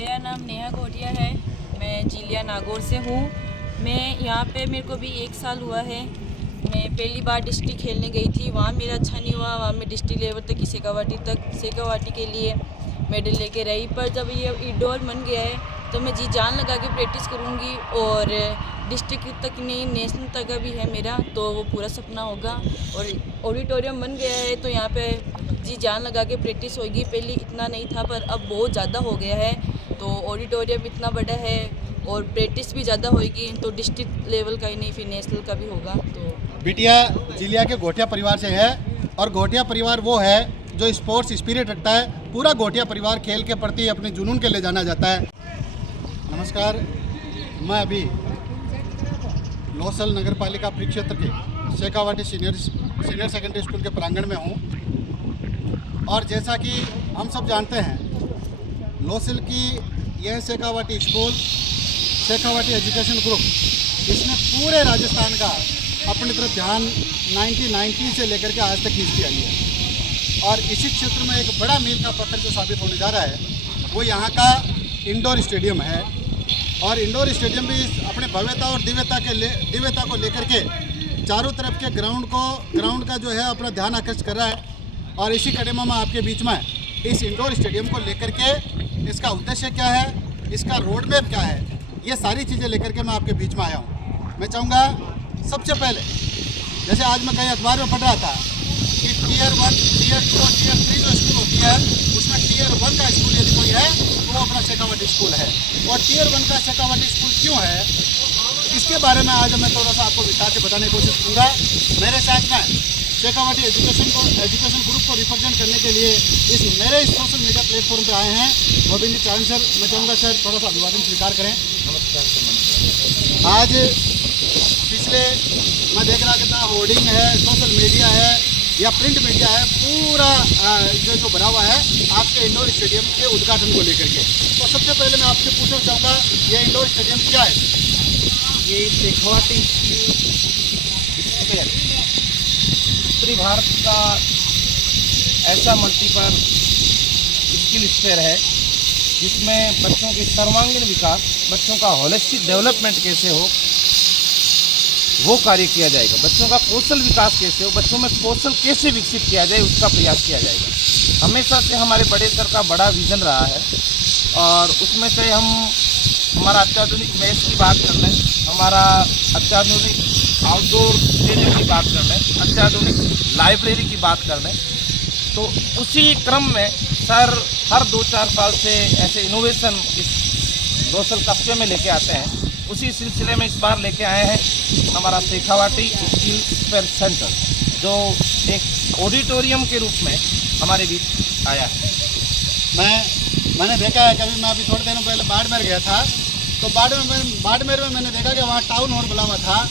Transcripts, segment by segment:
मेरा नाम नेहा घोटिया है। मैं जिलिया नागौर से हूँ। मैं यहाँ पे मेरे को भी 1 साल हुआ है। मैं पहली बार डिस्ट्रिक्ट खेलने गई थी, वहाँ मेरा अच्छा नहीं हुआ। वहाँ मैं डिस्ट्रिक्ट लेवल तक सेकावाटी के लिए मेडल लेके रही। पर जब ये इंडोर बन गया है तो मैं जी जान लगा के प्रैक्टिस करूँगी और डिस्ट्रिक्ट तक नहीं, नेशनल तक भी है मेरा, तो वो पूरा सपना होगा। और ऑडिटोरियम बन गया है तो यहाँ पे जी जान लगा के प्रैक्टिस होगी। पहले इतना नहीं था पर अब बहुत ज़्यादा हो गया है। तो ऑडिटोरियम इतना बड़ा है और प्रैक्टिस भी ज़्यादा होगी, तो डिस्ट्रिक्ट लेवल का ही नहीं फिर नेशनल का भी होगा। तो बिटिया जिलिया के घोटिया परिवार से है और घोटिया परिवार वो है जो स्पोर्ट्स स्पिरिट रखता है। पूरा घोटिया परिवार खेल के प्रति अपने जुनून के ले जाना जाता है। नमस्कार, मैं अभी लोसल नगर पालिका परिक्षेत्र के शेखावाटी सीनियर सेकेंडरी स्कूल के प्रांगण में हूँ। और जैसा कि हम सब जानते हैं, लोसल की यह Shekhawati school, Shekhawati education group, इसने पूरे राजस्थान का अपनी तरफ ध्यान 1990 से लेकर के आज तक खींच दिया है। और इसी क्षेत्र में एक बड़ा मील का पत्थर जो साबित होने जा रहा है वो यहाँ का इंडोर स्टेडियम है। और इंडोर स्टेडियम भी अपने भव्यता और दिव्यता को लेकर के चारों तरफ के ग्राउंड का जो है अपना ध्यान आकर्षित कर रहा है। और इसी कड़ी में मैं आपके बीच में इस इंडोर स्टेडियम को लेकर के इसका उद्देश्य क्या है, इसका रोड मैप क्या है, ये सारी चीज़ें लेकर के मैं आपके बीच में आया हूँ। मैं चाहूँगा सबसे पहले, जैसे आज मैं कहीं अखबार में पढ़ रहा था कि टियर 1, टियर 2 और टियर 3 जो स्कूल होती है उसमें टियर 1 का स्कूल यदि कोई है तो वो अपना शेखावाटी स्कूल है। और टियर 1 का शेखावाटी स्कूल क्यों है, इसके बारे में आज मैं थोड़ा सा आपको विस्तार से बताने की कोशिश करूँगा। मेरे साथ में शेखावाटी एजुकेशन ग्रुप को रिप्रेजेंट करने के लिए मेरे सोशल मीडिया प्लेटफॉर्म पे आए हैं गोविंद चारण सर। मैं चाहूँगा सर थोड़ा सा अभिवादन स्वीकार करें। नमस्कार। आज पिछले मैं देख रहा कितना होर्डिंग है, सोशल मीडिया है या प्रिंट मीडिया है, पूरा जो भरा हुआ है आपके इंडोर स्टेडियम के उद्घाटन को लेकर के। तो सबसे पहले मैं आपसे पूछना चाहूँगा ये इंडोर स्टेडियम क्या है? ये शेखावाटी उत्तरी भारत का ऐसा मल्टीपर्पज स्किल स्फेयर है जिसमें बच्चों के सर्वांगीण विकास, बच्चों का होलिस्टिक डेवलपमेंट कैसे हो वो कार्य किया जाएगा। बच्चों का कौशल विकास कैसे हो, बच्चों में कौशल कैसे विकसित किया जाए उसका प्रयास किया जाएगा। हमेशा से हमारे बड़े सर का बड़ा विजन रहा है और उसमें से हम हमारा अत्याधुनिक मैच की बात कर लें, हमारा अत्याधुनिक आउटडोर स्टेडियम की बात कर लें, अत्याधुनिक लाइब्रेरी की बात कर लें, तो उसी क्रम में सर हर 2-4 साल से ऐसे इनोवेशन इस लोसल कस्बे में लेके आते हैं। उसी सिलसिले में इस बार लेके आए हैं हमारा शेखावाटी स्किल स्फेयर सेंटर, जो एक ऑडिटोरियम के रूप में हमारे बीच आया है। मैंने देखा है, कभी मैं अभी थोड़े दिनों पहले बाड़मेर गया था तो बाड़मेर में मैंने देखा कि वहाँ टाउन हॉल बना हुआ था।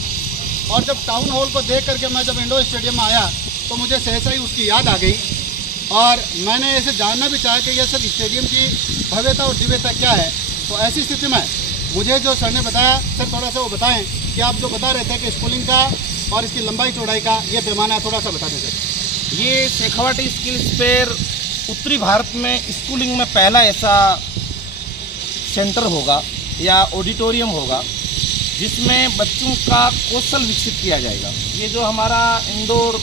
और जब टाउन हॉल को देख करके मैं जब इंडोर स्टेडियम में आया तो मुझे सहसा ही उसकी याद आ गई। और मैंने ऐसे जानना भी चाहा कि यह सब स्टेडियम की भव्यता और दिव्यता क्या है। तो ऐसी स्थिति में मुझे जो सर ने बताया, सर थोड़ा सा वो बताएं कि आप जो बता रहे थे कि स्कूलिंग का और इसकी लंबाई चौड़ाई का ये पैमाना थोड़ा सा बता दें सर। ये शेखावाटी स्किल स्फेयर उत्तरी भारत में स्कूलिंग में पहला ऐसा सेंटर होगा या ऑडिटोरियम होगा जिसमें बच्चों का कौशल विकसित किया जाएगा। ये जो हमारा इंडोर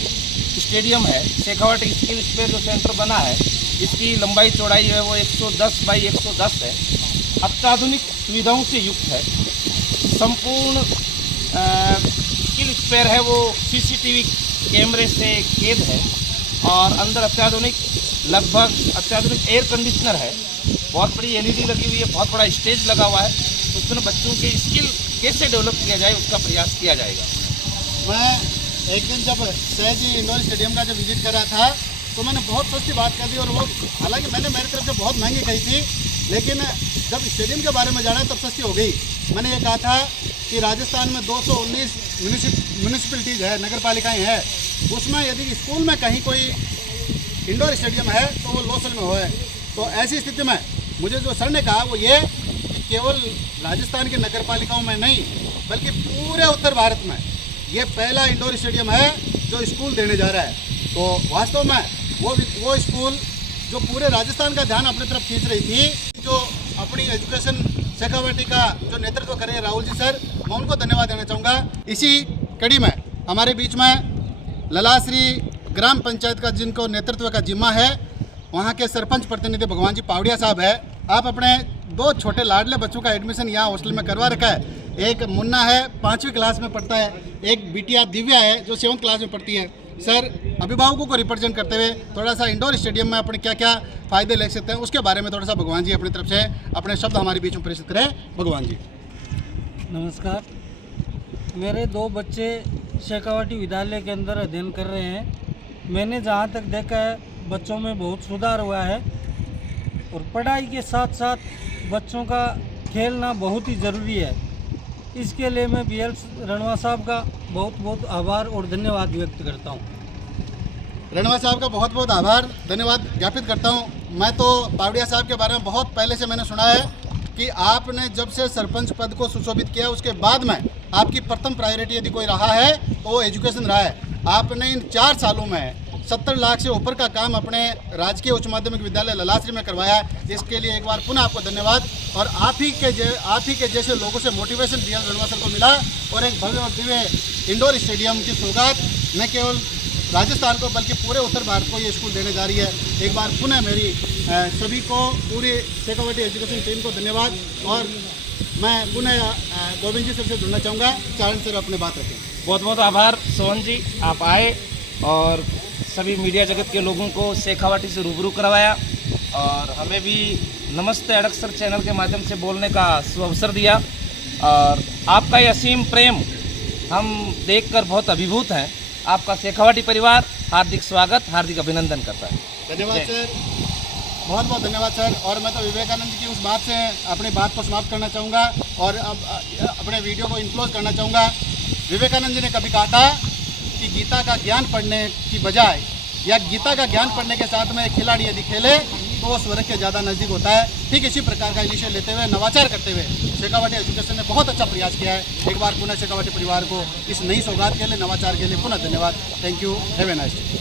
स्टेडियम है, शेखावाटी स्किल स्फेयर जो सेंटर बना है, इसकी लंबाई चौड़ाई है वो 110 बाई 110 है। अत्याधुनिक सुविधाओं से युक्त है। संपूर्ण स्किल स्फेयर है वो सीसीटीवी कैमरे से कैद है और अंदर अत्याधुनिक एयर कंडीशनर है। बहुत बड़ी एलईडी लगी हुई है, बहुत बड़ा स्टेज लगा हुआ है। उसमें बच्चों के स्किल कैसे डेवलप किया जाए उसका प्रयास किया जाएगा। मैं एक दिन जब सहजी इंडोर स्टेडियम का जब विजिट कर रहा था तो मैंने बहुत सस्ती बात कर दी। और वो हालांकि मैंने मेरी तरफ से बहुत महंगी कही थी, लेकिन जब स्टेडियम के बारे में जाना तब सस्ती हो गई। मैंने ये कहा था कि राजस्थान में 219 म्यूनिसिपलिटीज़ है, नगर पालिकाएँ हैं, उसमें यदि स्कूल में कहीं कोई इंडोर स्टेडियम है तो वो लोसल में हो है। तो ऐसी स्थिति में मुझे जो सर ने कहा वो ये कि केवल राजस्थान की नगर पालिकाओं में नहीं बल्कि पूरे उत्तर भारत में ये पहला इंडोर स्टेडियम है जो स्कूल देने जा रहा है। तो वास्तव में वो स्कूल जो पूरे राजस्थान का ध्यान अपनी तरफ खींच रही थी, जो अपनी एजुकेशन शेखावाटी का जो नेतृत्व कर रहे हैं राहुल जी सर, मैं उनको धन्यवाद देना चाहूँगा। इसी कड़ी में हमारे बीच में ललाश्री ग्राम पंचायत का जिनको नेतृत्व का जिम्मा है, वहाँ के सरपंच प्रतिनिधि भगवान जी पावड़िया साहब है। आप अपने 2 छोटे लाडले बच्चों का एडमिशन यहाँ हॉस्टल में करवा रखा है। एक मुन्ना है 5वीं क्लास में पढ़ता है, एक बिटिया दिव्या है जो 7th क्लास में पढ़ती है। सर, अभिभावकों को रिप्रेजेंट करते हुए थोड़ा सा इंडोर स्टेडियम में अपने क्या क्या फ़ायदे ले सकते हैं उसके बारे में थोड़ा सा भगवान जी अपनी तरफ से अपने शब्द हमारे बीच में प्रेषित करें। भगवान जी। नमस्कार। मेरे 2 बच्चे शेखावाटी विद्यालय के अंदर अध्ययन कर रहे हैं। मैंने जहाँ तक देखा है बच्चों में बहुत सुधार हुआ है और पढ़ाई के साथ साथ बच्चों का खेलना बहुत ही ज़रूरी है। इसके लिए मैं BL रणवा साहब का बहुत बहुत आभार और धन्यवाद व्यक्त करता हूँ। रणवा साहब का बहुत बहुत आभार धन्यवाद ज्ञापित करता हूँ। मैं तो पावड़िया साहब के बारे में बहुत पहले से मैंने सुना है कि आपने जब से सरपंच पद को सुशोभित किया उसके बाद में आपकी प्रथम प्रायोरिटी यदि कोई रहा है तो वो एजुकेशन रहा है। आपने इन 4 सालों में 70 लाख से ऊपर का काम अपने राजकीय उच्च माध्यमिक विद्यालय ललाश्री में करवाया। इसके लिए एक बार पुनः आपको धन्यवाद। और आप ही के जैसे लोगों से मोटिवेशन BL रणवा सर को मिला और एक भव्य और दिव्य इंडोर स्टेडियम की सौगात न केवल राजस्थान को बल्कि पूरे उत्तर भारत को ये स्कूल देने जा रही है। एक बार पुनः मेरी सभी को, पूरी शेखावाटी एजुकेशन टीम को धन्यवाद। और मैं पुनः गोविंद जी सर से जुड़ना चाहूँगा। चारण सर अपने बात रखें। बहुत बहुत आभार सोहन जी, आप आए और सभी मीडिया जगत के लोगों को शेखावाटी से रूबरू करवाया और हमें भी नमस्ते अड़कसर चैनल के माध्यम से बोलने का सुअवसर दिया। और आपका ये असीम प्रेम हम देखकर बहुत अभिभूत हैं। आपका शेखावाटी परिवार हार्दिक स्वागत, हार्दिक अभिनंदन करता है। धन्यवाद सर, बहुत बहुत धन्यवाद सर। और मैं तो विवेकानंद जी की उस बात से अपनी बात को समाप्त करना चाहूँगा और अब अपने वीडियो को इनक्लोज करना चाहूँगा। विवेकानंद जी ने कभी कहा था कि गीता का ज्ञान पढ़ने की बजाय या गीता का ज्ञान पढ़ने के साथ में एक खिलाड़ी यदि खेले तो वो स्वर्ग के ज़्यादा नज़दीक होता है। ठीक इसी प्रकार का इनिशिएटिव लेते हुए, नवाचार करते हुए शेखावाटी एजुकेशन ने बहुत अच्छा प्रयास किया है। एक बार पुनः शेखावाटी परिवार को इस नई सौगात के लिए, नवाचार के लिए पुनः धन्यवाद। Thank you, have a nice day.